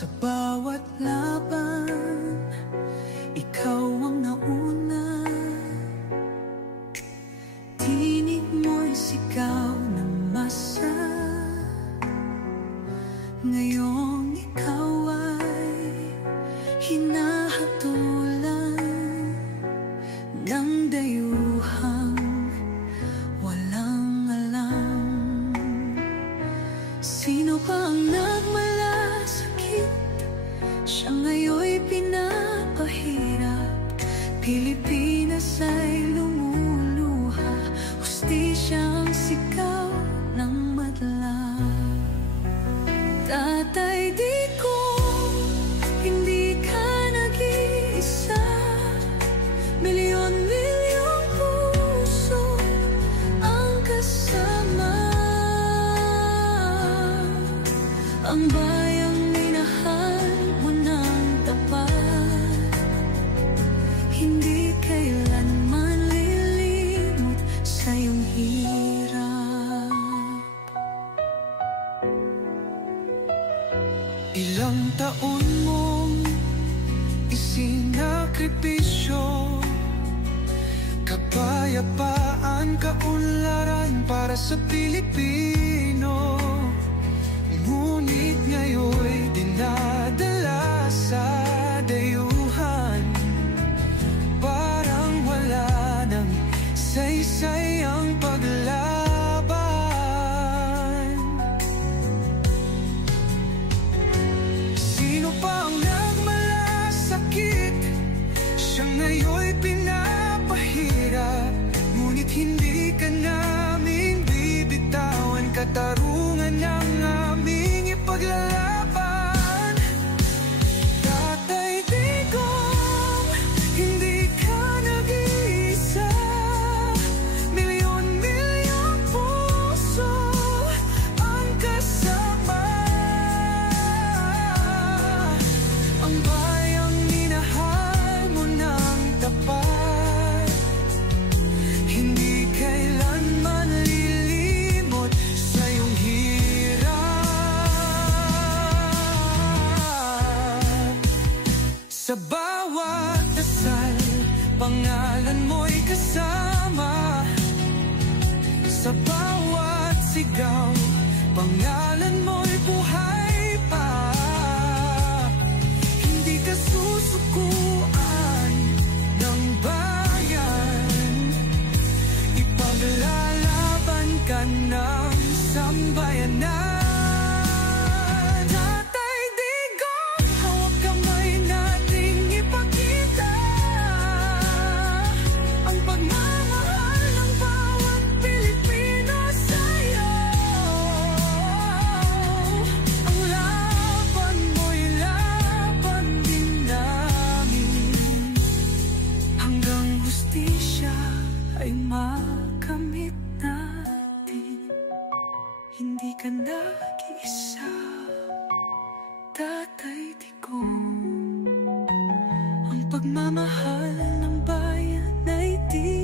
Sa bawat laban, ikaw ang nauna. Tinig mo'y sigaw ng masa. Ngayong ikaw ay hinahatulan ng dayuhang walang alam. Sino pa ang nagmalasakit? Siya ngayon'y pinapahirap. Pilipinas ay lumuluha, hustisyang sigaw ng madla. Tatay Digong, hindi ka nag-iisa. Milyon-milyong puso ang kasama. Ang bayang minahal mo ng tapat, hindi kailanman lilimot sa iyong hirap. Ilang taon mong isinakripisyo, kapayapaan, kaunlaran para sa Pilipino. Ngunit ngayon'y dinadala sa dayuhan. Parang wala nang saysay ang paglaban. Sino pa ang nagmalasakit? Siya ngayon'y pinapahirap. Ngunit hindi ka namin bibitawan. Katarungan ng aming ipaglalaban. Tatay Digong, hindi ka nag-iisa. Milyon-milyong puso ang kasama. Ang bayang minahal mo ng tapat, hindi kailanman lilimot sa iyong hirap. Sa bawat dasal, pangalan mo'y kasama. Sa bawat sigaw, pangalan mo'y buhay pa. Hindi ka susukuan ng bayan, ipaglalaban ka ng sambayanan. Tatay Digong, hawak kamay nating ipakita ang pagmamahal ng bawat Pilipino sa'yo. Ang laban mo'y laban din namin, hanggang hustisya ay makamit natin. Hindi ka nag-iisa, Tatay Digong. Ang pagmamahal ng bayan ay di